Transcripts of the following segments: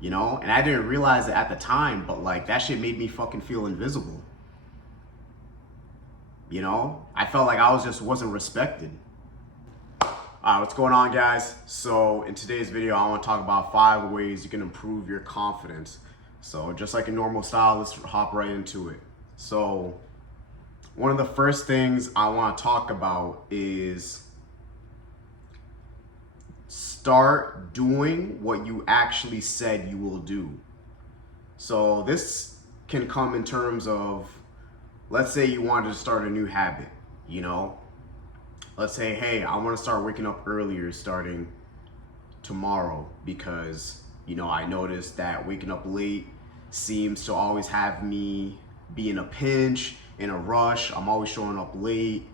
you know? And I didn't realize it at the time, but like that shit made me fucking feel invisible. You know? I felt like I wasn't respected. What's going on, guys? So in today's video, I want to talk about 5 ways you can improve your confidence. So just like a normal style, let's hop right into it. So one of the first things I want to talk about is start doing what you actually said you will do. So this can come in terms of, let's say you wanted to start a new habit, you know? Let's say, hey, I want to start waking up earlier starting tomorrow because, you know, I noticed that waking up late seems to always have me be in a pinch, in a rush. I'm always showing up late.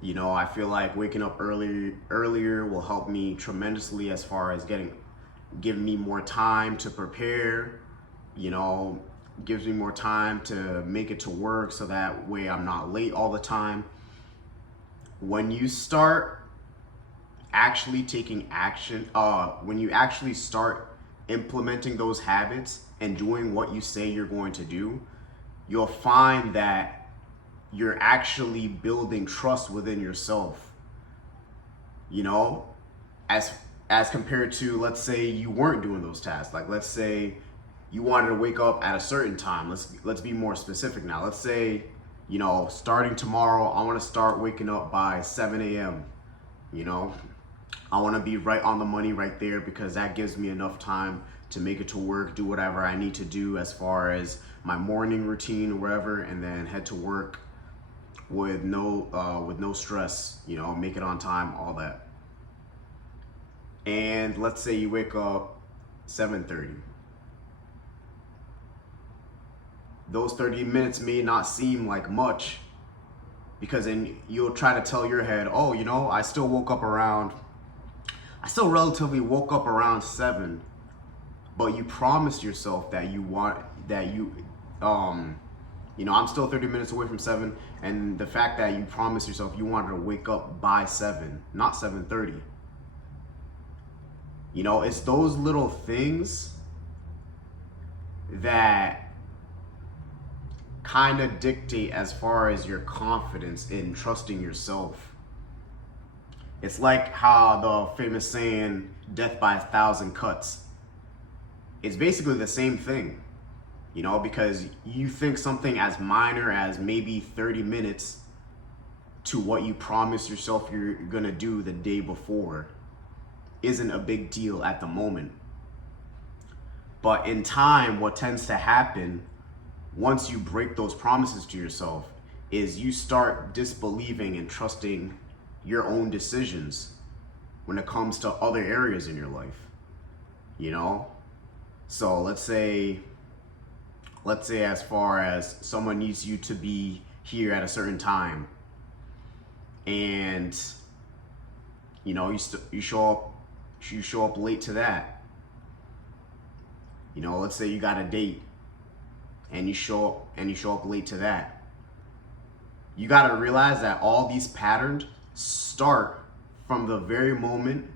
You know, I feel like waking up earlier will help me tremendously as far as giving me more time to prepare, you know, gives me more time to make it to work so that way I'm not late all the time. When you start actually taking action, when you actually start implementing those habits and doing what you say you're going to do, you'll find that you're actually building trust within yourself. You know, as compared to, let's say you weren't doing those tasks. Like, let's say you wanted to wake up at a certain time. Let's be more specific now. Let's say, you know, starting tomorrow, I want to start waking up by 7 a.m. You know, I want to be right on the money right there because that gives me enough time to make it to work, do whatever I need to do as far as my morning routine or whatever, and then head to work with no stress, you know, make it on time, all that. And let's say you wake up 7:30. Those 30 minutes may not seem like much because then you'll try to tell your head, oh, you know, I still relatively woke up around 7, but you promised yourself that you know, I'm still 30 minutes away from 7, and the fact that you promised yourself you wanted to wake up by 7, not 7:30. You know, it's those little things that kind of dictate as far as your confidence in trusting yourself. It's like how the famous saying, death by 1,000 cuts. It's basically the same thing, you know, because you think something as minor as maybe 30 minutes to what you promised yourself you're gonna do the day before isn't a big deal at the moment. But in time, what tends to happen once you break those promises to yourself is you start disbelieving and trusting your own decisions when it comes to other areas in your life, you know? So let's say as far as someone needs you to be here at a certain time and, you know, you show up late to that. You know, let's say you got a date and you show up late to that. You got to realize that all these patterns start from the very moment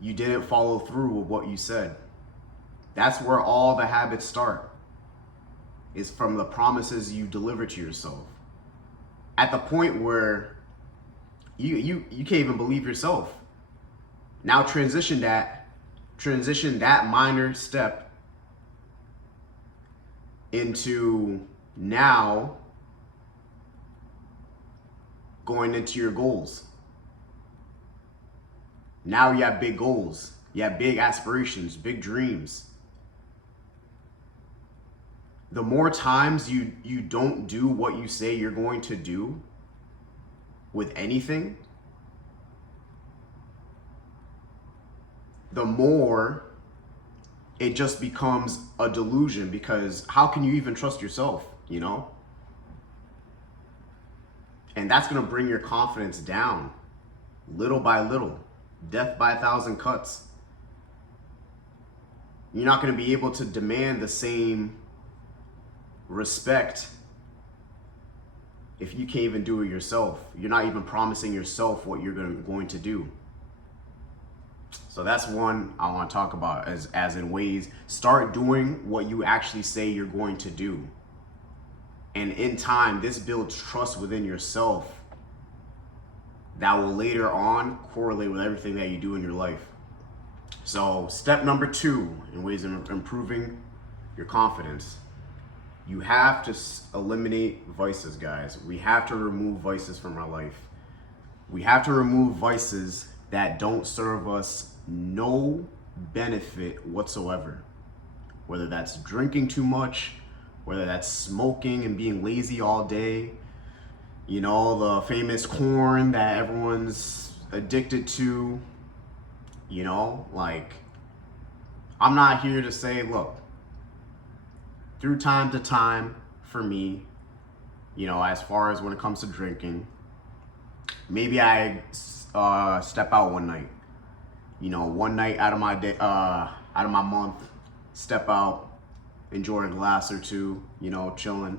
you didn't follow through with what you said. That's where all the habits start, is from the promises you deliver to yourself. At the point where you can't even believe yourself. Now transition that minor step into now going into your goals. Now you have big goals. You have big aspirations, big dreams. The more times you don't do what you say you're going to do with anything, the more it just becomes a delusion, because how can you even trust yourself, you know? And that's gonna bring your confidence down little by little, death by 1,000 cuts. You're not gonna be able to demand the same respect if you can't even do it yourself. You're not even promising yourself what you're going to do. So that's one I want to talk about, as in ways, start doing what you actually say you're going to do. And in time, this builds trust within yourself that will later on correlate with everything that you do in your life. So step number 2 in ways of improving your confidence, you have to eliminate vices, guys. We have to remove vices from our life. We have to remove vices that don't serve us no benefit whatsoever. Whether that's drinking too much, whether that's smoking and being lazy all day, you know, the famous corn that everyone's addicted to, you know, like, I'm not here to say, look, through time to time for me, you know, as far as when it comes to drinking, maybe I step out one night, you know, one night out of my day, out of my month, step out, enjoy a glass or two, you know, chilling,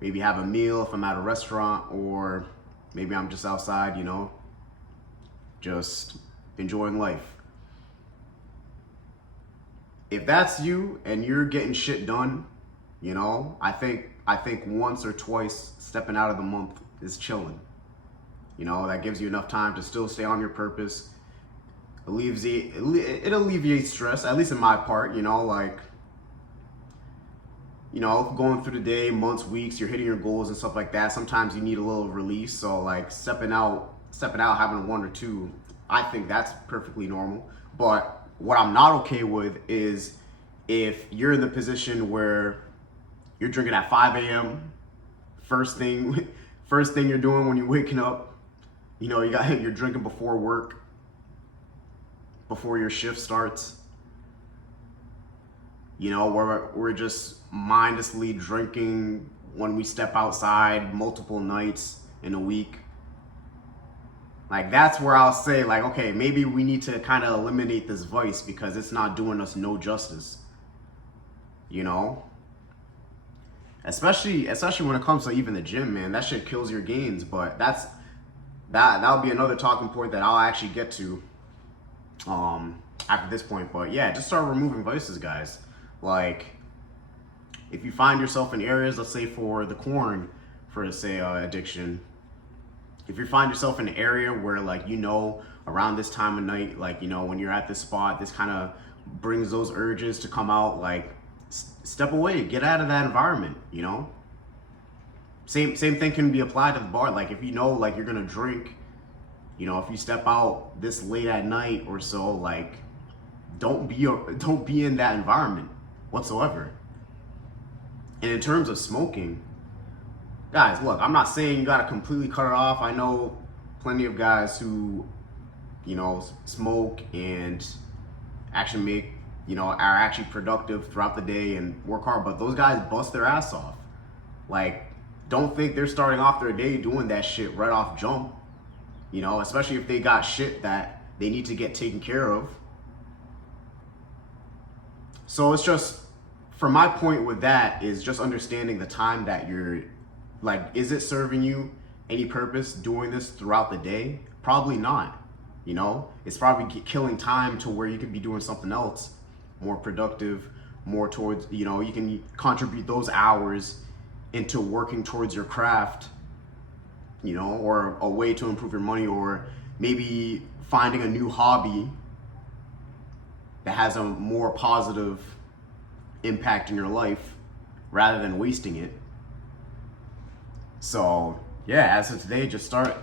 maybe have a meal if I'm at a restaurant, or maybe I'm just outside, you know, just enjoying life. If that's you and you're getting shit done, you know, I think once or twice stepping out of the month is chilling. You know, that gives you enough time to still stay on your purpose. It alleviates stress, at least in my part, you know, like, you know, going through the day, months, weeks, you're hitting your goals and stuff like that. Sometimes you need a little release. So like stepping out, having one or two, I think that's perfectly normal. But what I'm not okay with is if you're in the position where you're drinking at 5 a.m. first thing you're doing when you're waking up, you know, you're drinking before work, before your shift starts. You know, we're just mindlessly drinking when we step outside multiple nights in a week. Like, that's where I'll say, like, okay, maybe we need to kind of eliminate this vice because it's not doing us no justice. You know? Especially when it comes to even the gym, man. That shit kills your gains, but that'll be another talking point that I'll actually get to after this point. But yeah, just start removing vices, guys. Like, if you find yourself in areas, let's say for the corn, for say addiction, if you find yourself in an area where, like, you know, around this time of night, like, you know, when you're at this spot, this kind of brings those urges to come out, like, step away, get out of that environment, you know? Same thing can be applied to the bar. Like, if you know, like, you're gonna drink, you know, if you step out this late at night or so, like, don't be in that environment whatsoever. And in terms of smoking, guys, look, I'm not saying you gotta completely cut it off. I know plenty of guys who, you know, smoke and actually make, you know, are actually productive throughout the day and work hard, but those guys bust their ass off. Like, don't think they're starting off their day doing that shit right off jump, you know, especially if they got shit that they need to get taken care of. So it's just, for my point with that is just understanding the time that you're, like, is it serving you any purpose doing this throughout the day? Probably not. You know, it's probably killing time to where you could be doing something else more productive, more towards, you know, you can contribute those hours into working towards your craft, you know, or a way to improve your money, or maybe finding a new hobby that has a more positive impact in your life rather than wasting it. So yeah, as of today, just start.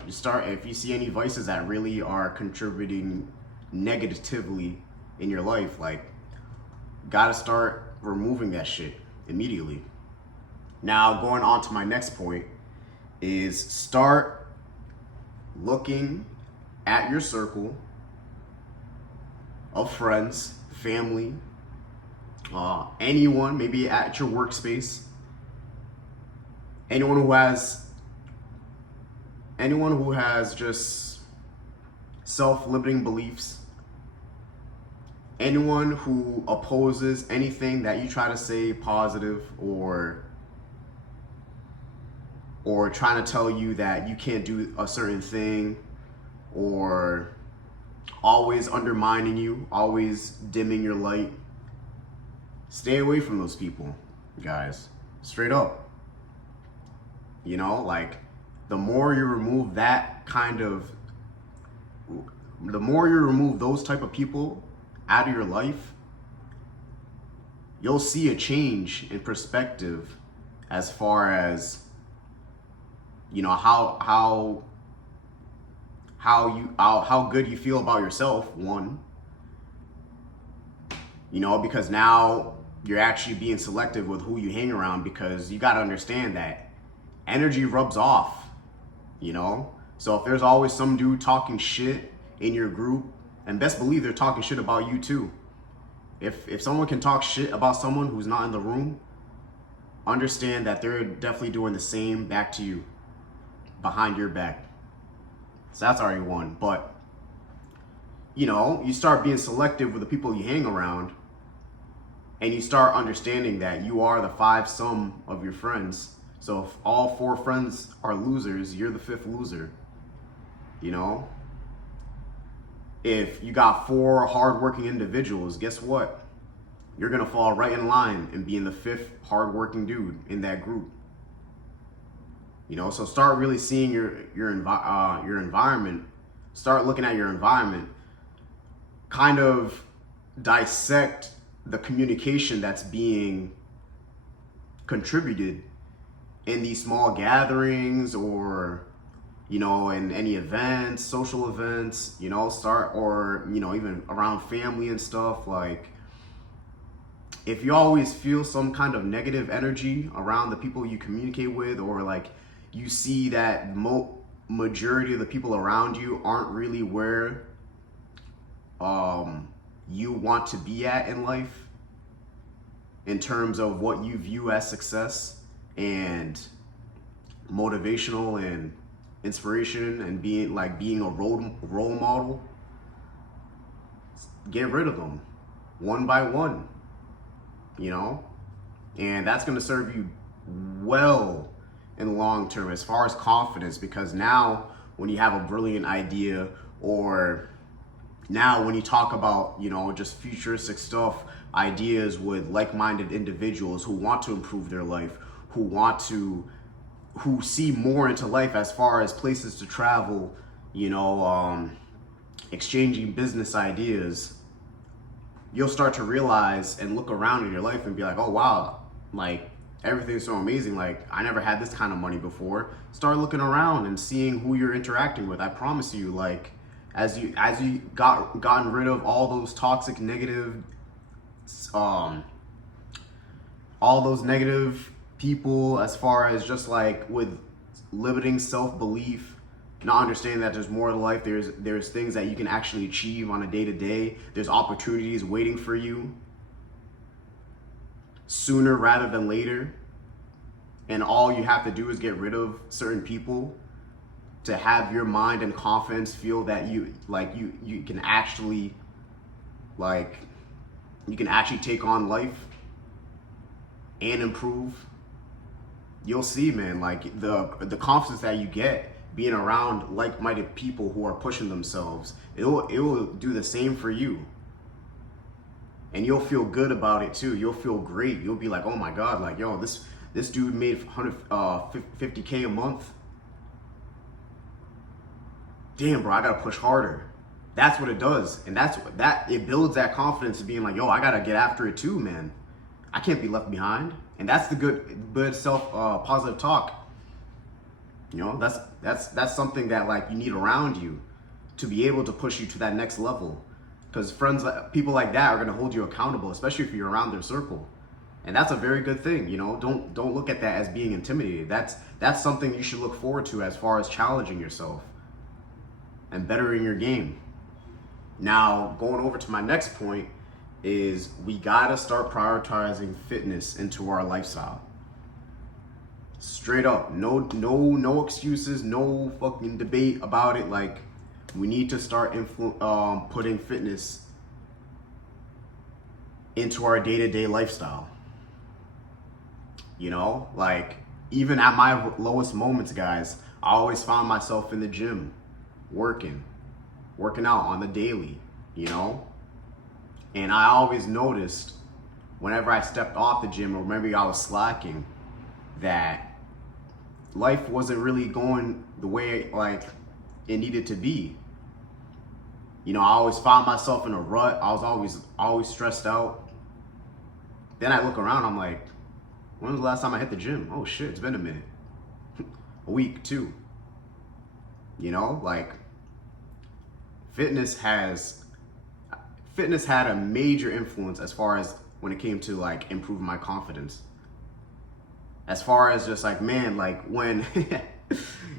If you see any vices that really are contributing negatively in your life, like, gotta start removing that shit immediately. Now, going on to my next point is start looking at your circle of friends, family, anyone, maybe at your workspace, anyone who has just self-limiting beliefs, anyone who opposes anything that you try to say positive, or trying to tell you that you can't do a certain thing, or always undermining you, always dimming your light. Stay away from those people, guys. Straight up. You know, like, the more you remove those type of people out of your life, you'll see a change in perspective as far as, you know, how good you feel about yourself, one, you know, because now you're actually being selective with who you hang around, because you got to understand that energy rubs off, you know. So if there's always some dude talking shit in your group, and best believe they're talking shit about you too. If someone can talk shit about someone who's not in the room, understand that they're definitely doing the same back to you, behind your back. So that's already one. But, you know, you start being selective with the people you hang around, and you start understanding that you are the 5 sum of your friends. So if all 4 friends are losers, you're the 5th loser, you know? If you got 4 hardworking individuals, guess what? You're gonna fall right in line and being the 5th hardworking dude in that group. You know, so start really seeing your environment. Start looking at your environment. Kind of dissect the communication that's being contributed in these small gatherings, or, you know, in any events, social events, you know, or, you know, even around family and stuff. Like, if you always feel some kind of negative energy around the people you communicate with, or like you see that majority of the people around you aren't really where you want to be at in life, in terms of what you view as success and motivational and inspiration, and being a role model, get rid of them one by one, you know. And that's going to serve you well in the long term as far as confidence, because now when you have a brilliant idea, or now when you talk about, you know, just futuristic stuff, ideas with like-minded individuals who want to improve their life, who see more into life as far as places to travel, you know, exchanging business ideas, you'll start to realize and look around in your life and be like, oh wow, like, everything's so amazing. Like, I never had this kind of money before. Start looking around and seeing who you're interacting with. I promise you, like, as you gotten rid of all those toxic, negative, all those negative people, as far as just like with limiting self-belief, not understanding that there's more to life. There's things that you can actually achieve on a day-to-day. There's opportunities waiting for you sooner rather than later. And all you have to do is get rid of certain people to have your mind and confidence feel that you can actually take on life and improve. You'll see, man, like the confidence that you get being around like-minded people who are pushing themselves, it will do the same for you. And you'll feel good about it too. You'll feel great. You'll be like, oh my God, like, yo, this dude made $50K a month. Damn, bro, I gotta push harder. That's what it does. And it builds that confidence of being like, yo, I gotta get after it too, man. I can't be left behind. And that's the good positive talk. You know, that's something that, like, you need around you to be able to push you to that next level. Because people like that are going to hold you accountable, especially if you're around their circle. And that's a very good thing, you know. Don't look at that as being intimidated. That's something you should look forward to as far as challenging yourself and bettering your game. Now, going over to my next point is we got to start prioritizing fitness into our lifestyle. Straight up, no excuses, no fucking debate about it. Like, we need to start putting fitness into our day-to-day lifestyle. You know, like, even at my lowest moments, guys, I always found myself in the gym working. working out on the daily, you know? And I always noticed whenever I stepped off the gym, or maybe I was slacking, that life wasn't really going the way like it needed to be. You know, I always found myself in a rut. I was always stressed out. Then I look around, I'm like, when was the last time I hit the gym? Oh shit, it's been a minute. A week, 2. You know, like fitness had a major influence as far as when it came to like improving my confidence. As far as just like, man, like when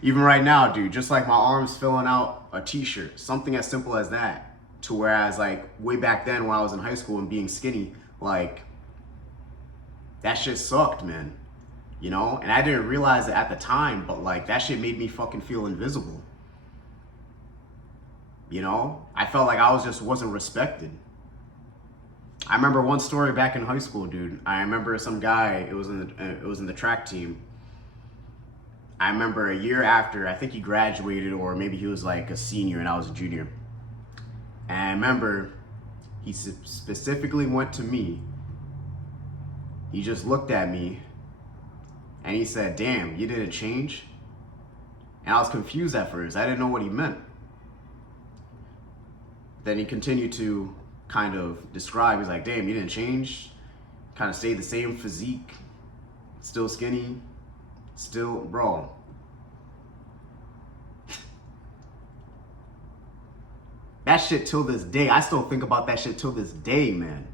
even right now, dude, just like my arms filling out a t-shirt, something as simple as that. To whereas like way back then when I was in high school and being skinny, like that shit sucked, man. You know? And I didn't realize it at the time, but like that shit made me fucking feel invisible. You know? I felt like I wasn't respected. I remember one story back in high school, dude. I remember some guy, it was in the track team. I remember a year after, I think he graduated, or maybe he was like a senior and I was a junior. And I remember he specifically went to me. He just looked at me and he said, "Damn, you didn't change?" And I was confused at first. I didn't know what he meant. Then he continued to kind of describe. He's like, "Damn, you didn't change? Kind of stayed the same physique, still skinny, still, bro." That shit till this day, I still think about that shit till this day, man.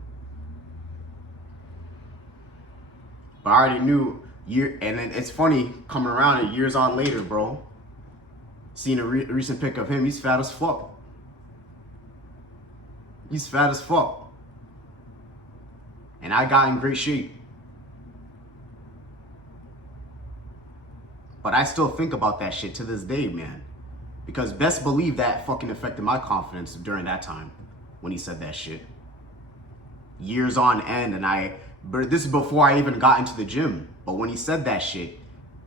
But I already knew and then it's funny coming around it years on later, bro. Seeing a recent pic of him, he's fat as fuck. He's fat as fuck. And I got in great shape. But I still think about that shit to this day, man. Because best believe that fucking affected my confidence during that time when he said that shit. Years on end, but this is before I even got into the gym. But when he said that shit,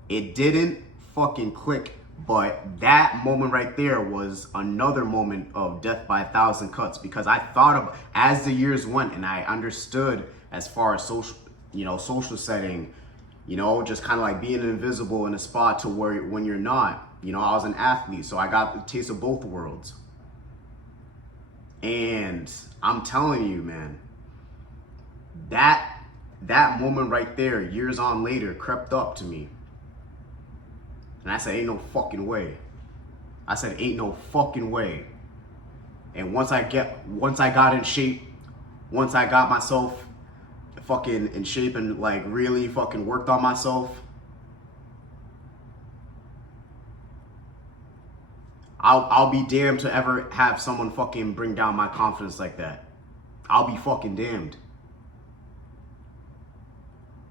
it didn't fucking click. But that moment right there was another moment of death by 1,000 cuts, because I thought of, as the years went and I understood as far as social setting, just kind of like being invisible in a spot to where when you're not, I was an athlete, so I got the taste of both worlds. And I'm telling you, man, that moment right there, years on later, crept up to me. And I said, ain't no fucking way. I said, ain't no fucking way. And once I got in shape, once I got myself fucking in shape and like really fucking worked on myself, I'll be damned to ever have someone fucking bring down my confidence like that. I'll be fucking damned.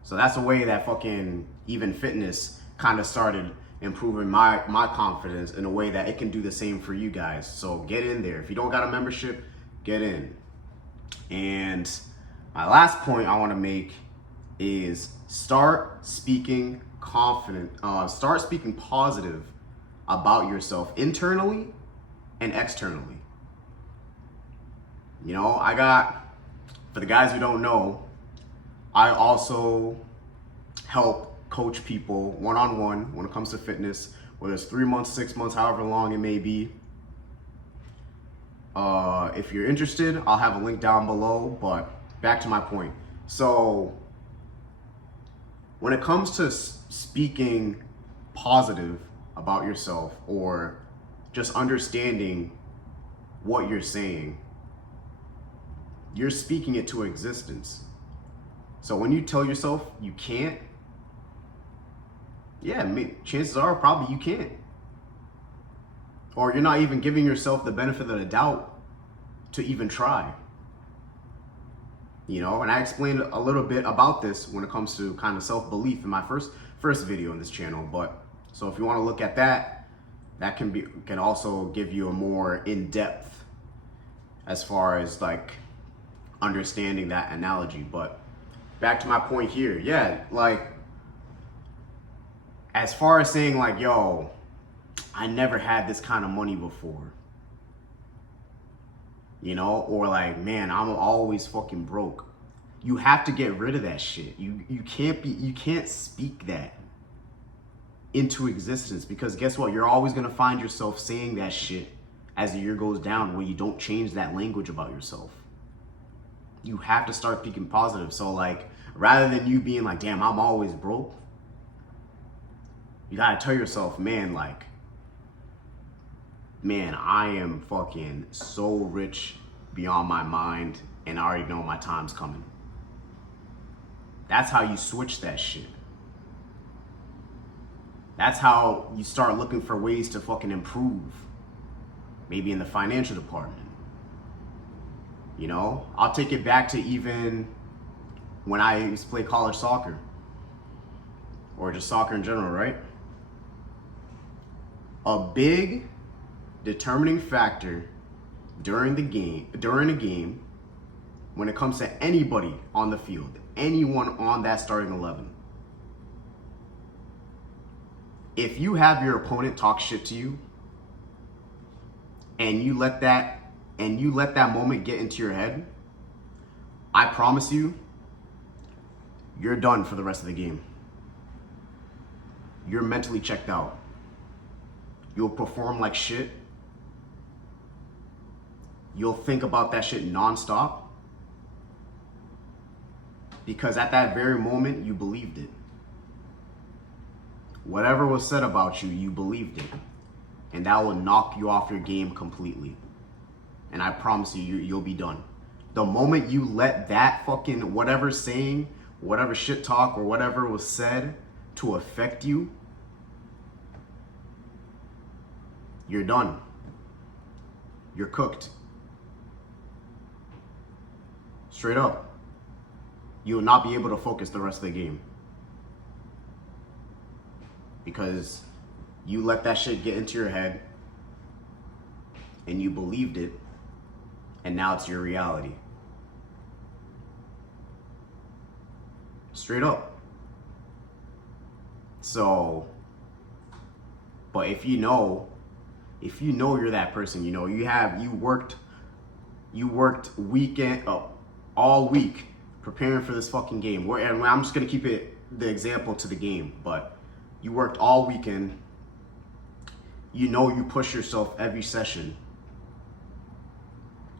So that's the way that fucking even fitness kind of started improving my confidence in a way that it can do the same for you guys. So get in there. If you don't got a membership, get in. And my last point I want to make is start speaking positive about yourself internally and externally. For the guys who don't know, I also help coach people one-on-one when it comes to fitness, whether it's 3 months, 6 months, however long it may be. If you're interested, I'll have a link down below, but back to my point. So when it comes to speaking positive about yourself, or just understanding what you're saying, you're speaking it to existence. So when you tell yourself you can't, chances are probably you can't. Or you're not even giving yourself the benefit of the doubt to even try. And I explained a little bit about this when it comes to kind of self-belief in my first video in this channel. But so if you want to look at that can also give you a more in-depth as far as like understanding that analogy. But back to my point here, as far as saying like, yo, I never had this kind of money before. you know, or like, man, I'm always fucking broke. You have to get rid of that shit. You can't speak that into existence, because guess what? You're always gonna find yourself saying that shit as the year goes down when you don't change that language about yourself. You have to start thinking positive. So like, rather than you being like, damn, I'm always broke, you gotta tell yourself, man, like, man, I am fucking so rich beyond my mind, and I already know my time's coming. That's how you switch that shit. That's how you start looking for ways to fucking improve. Maybe in the financial department. You know, I'll take it back to even when I used to play college soccer, or just soccer in general, right? A big determining factor during a game, when it comes to anybody on the field, anyone on that starting 11, if you have your opponent talk shit to you, and you let that moment get into your head, I promise you, you're done for the rest of the game. You're mentally checked out. You'll perform like shit. You'll think about that shit nonstop, because at that very moment, you believed it. Whatever was said about you, you believed it. And that will knock you off your game completely. And I promise you, you'll be done. The moment you let that fucking whatever saying, whatever shit talk, or whatever was said to affect you, you're done. You're cooked. Straight up. You will not be able to focus the rest of the game. Because you let that shit get into your head, and you believed it, and now it's your reality. Straight up. So, but if you know you're that person, you know, you worked all week preparing for this fucking game. And I'm just gonna keep the example to the game, but you worked all weekend. You know, you push yourself every session.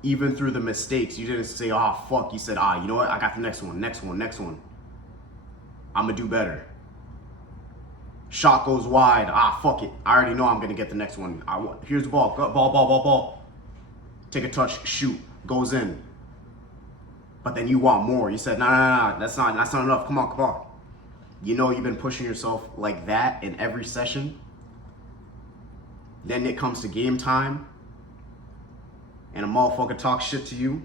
Even through the mistakes, you didn't say, oh, fuck. You said, you know what? I got the next one. I'm going to do better. Shot goes wide. Fuck it. I already know I'm going to get the next one. Here's the ball. Ball. Take a touch. Shoot. Goes in. But then you want more. You said, nah. That's not enough. Come on. You know you've been pushing yourself like that in every session. Then it comes to game time, and a motherfucker talks shit to you,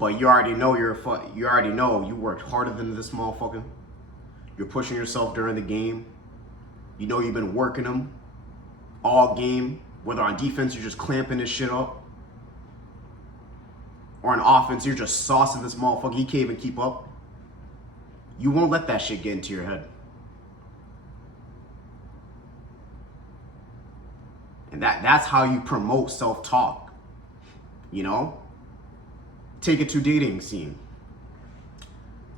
but you already know you worked harder than this motherfucker. You're pushing yourself during the game. You know you've been working them all game. Whether on defense you're just clamping this shit up, or on offense you're just saucing this motherfucker. He can't even keep up. You won't let that shit get into your head. And that's how you promote self-talk, you know? Take it to dating scene.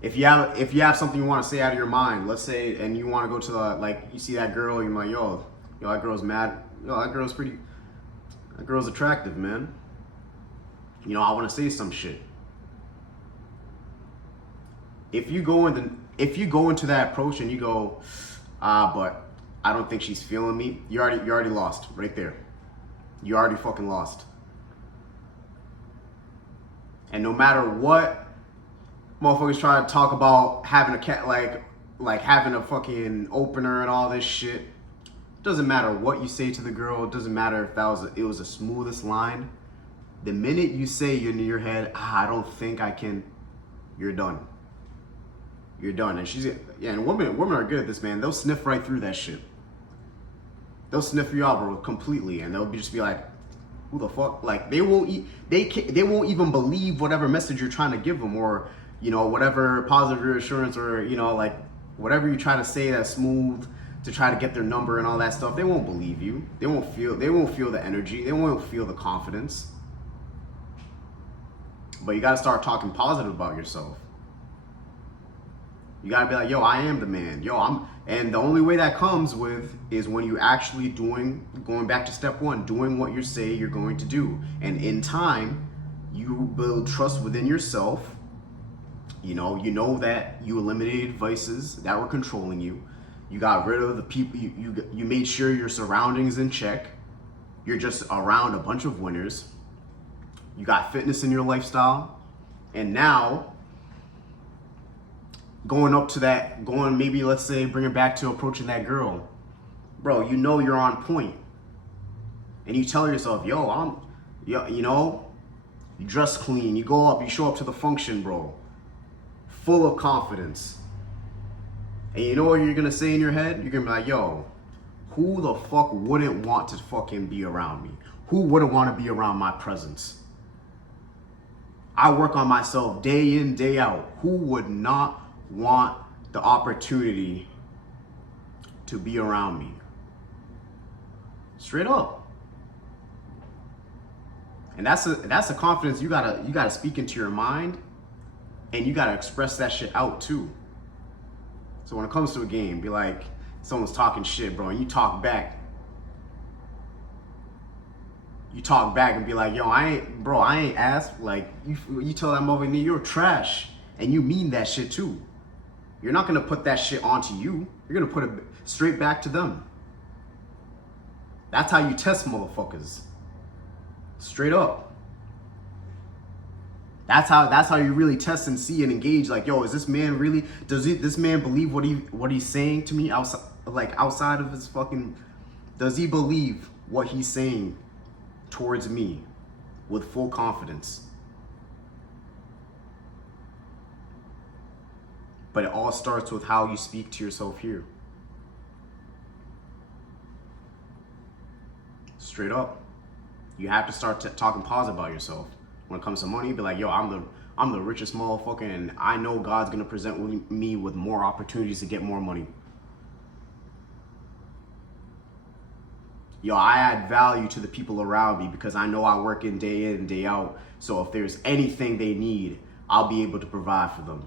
If you have something you want to say out of your mind, let's say, and you want to go to you see that girl, you're like, yo, that girl's mad. Yo, that girl's attractive, man. You know, I want to say some shit. If you go into that approach and you go, but I don't think she's feeling me, you already lost right there. You already fucking lost. And no matter what motherfuckers try to talk about having a cat, like having a fucking opener and all this shit, doesn't matter what you say to the girl. It doesn't matter if it was the smoothest line. The minute you say in your head, I don't think I can, you're done. You're done. And women are good at this, man. They'll sniff right through that shit. They'll sniff you out, bro, completely, and they'll just be like, "Who the fuck?" Like they won't even believe whatever message you're trying to give them, or you know, whatever positive reassurance, or you know, like whatever you try to say that's smooth to try to get their number and all that stuff, they won't believe you. They won't feel the energy. They won't feel the confidence. But you got to start talking positive about yourself. You got to be like, yo, I am the man. And the only way that comes with is when you actually going back to step one, doing what you say you're going to do. And in time, you build trust within yourself. You know that you eliminated vices that were controlling you. You got rid of the people, you made sure your surroundings in check. You're just around a bunch of winners. You got fitness in your lifestyle. And now, maybe let's say bring it back to approaching that girl. Bro, you know you're on point. And you tell yourself, you dress clean, you go up, you show up to the function, bro. Full of confidence. And you know what you're gonna say in your head? You're gonna be like, yo, who the fuck wouldn't want to fucking be around me? Who wouldn't want to be around my presence? I work on myself day in, day out. Who would not want the opportunity to be around me? Straight up. And that's a confidence you gotta speak into your mind, and you gotta express that shit out too. So when it comes to a game, be like, someone's talking shit, bro, and you talk back. You talk back and be like, yo, I ain't asked. Like, you tell that motherfucker, you're trash. And you mean that shit too. You're not gonna put that shit onto you. You're gonna put it straight back to them. That's how you test motherfuckers. Straight up. That's how you really test and see and engage. Like, yo, is this man really? This man believe what he's saying to me outside of his fucking? Does he believe what he's saying towards me with full confidence? But it all starts with how you speak to yourself here. Straight up. You have to start talking positive about yourself. When it comes to money, be like, yo, I'm the richest motherfucker, and I know God's gonna present me with more opportunities to get more money. Yo, I add value to the people around me because I know I work in and day out. So if there's anything they need, I'll be able to provide for them.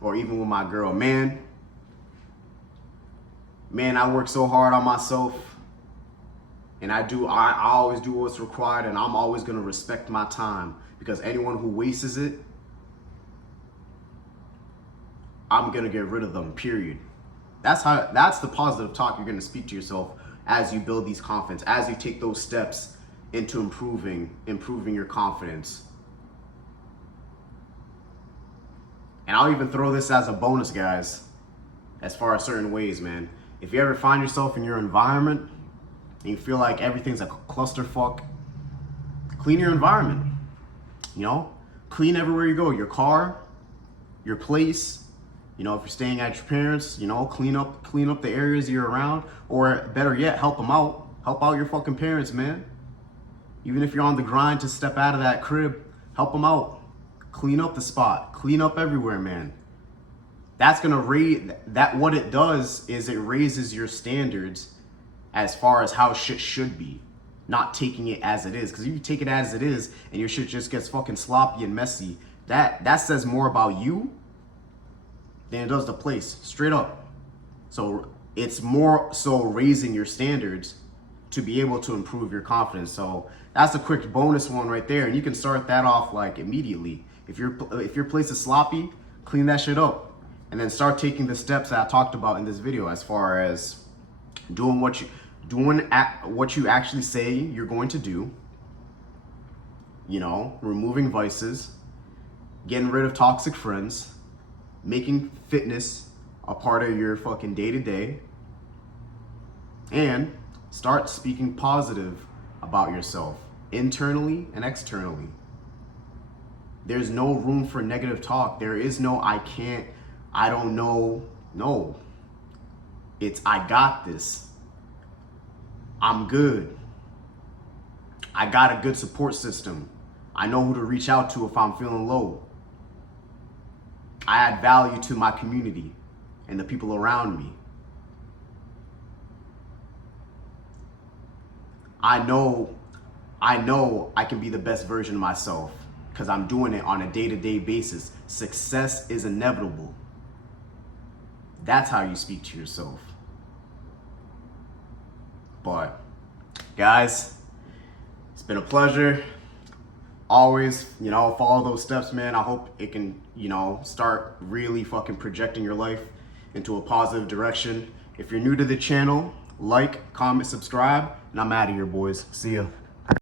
Or even with my girl, man, I work so hard on myself, and I always do what's required, and I'm always gonna respect my time, because anyone who wastes it, I'm gonna get rid of them, period. That's the positive talk you're gonna speak to yourself as you build these confidence, as you take those steps into improving your confidence. And I'll even throw this as a bonus, guys, as far as certain ways, man. If you ever find yourself in your environment and you feel like everything's a clusterfuck, clean your environment. Clean everywhere you go. Your car, your place. If you're staying at your parents, clean up the areas you're around, or better yet, help them out. Help out your fucking parents, man. Even if you're on the grind to step out of that crib, help them out. Clean up the spot. Clean up everywhere, man. That's gonna what it does is it raises your standards as far as how shit should be, not taking it as it is. Because if you take it as it is and your shit just gets fucking sloppy and messy, that says more about you than it does the place, straight up. So it's more so raising your standards to be able to improve your confidence. So that's a quick bonus one right there, and you can start that off like immediately. If your place is sloppy, clean that shit up, and then start taking the steps that I talked about in this video, as far as doing what you actually say you're going to do. Removing vices, getting rid of toxic friends, making fitness a part of your fucking day-to-day, and start speaking positive about yourself, internally and externally. There's no room for negative talk. There is no I can't, I don't know. No. It's I got this. I'm good. I got a good support system. I know who to reach out to if I'm feeling low. I add value to my community and the people around me. I know I can be the best version of myself because I'm doing it on a day-to-day basis. Success is inevitable. That's how you speak to yourself. But guys, it's been a pleasure. Always, follow those steps, man. I hope it can, start really fucking projecting your life into a positive direction. If you're new to the channel, like, comment, subscribe, and I'm out of here, boys. See ya.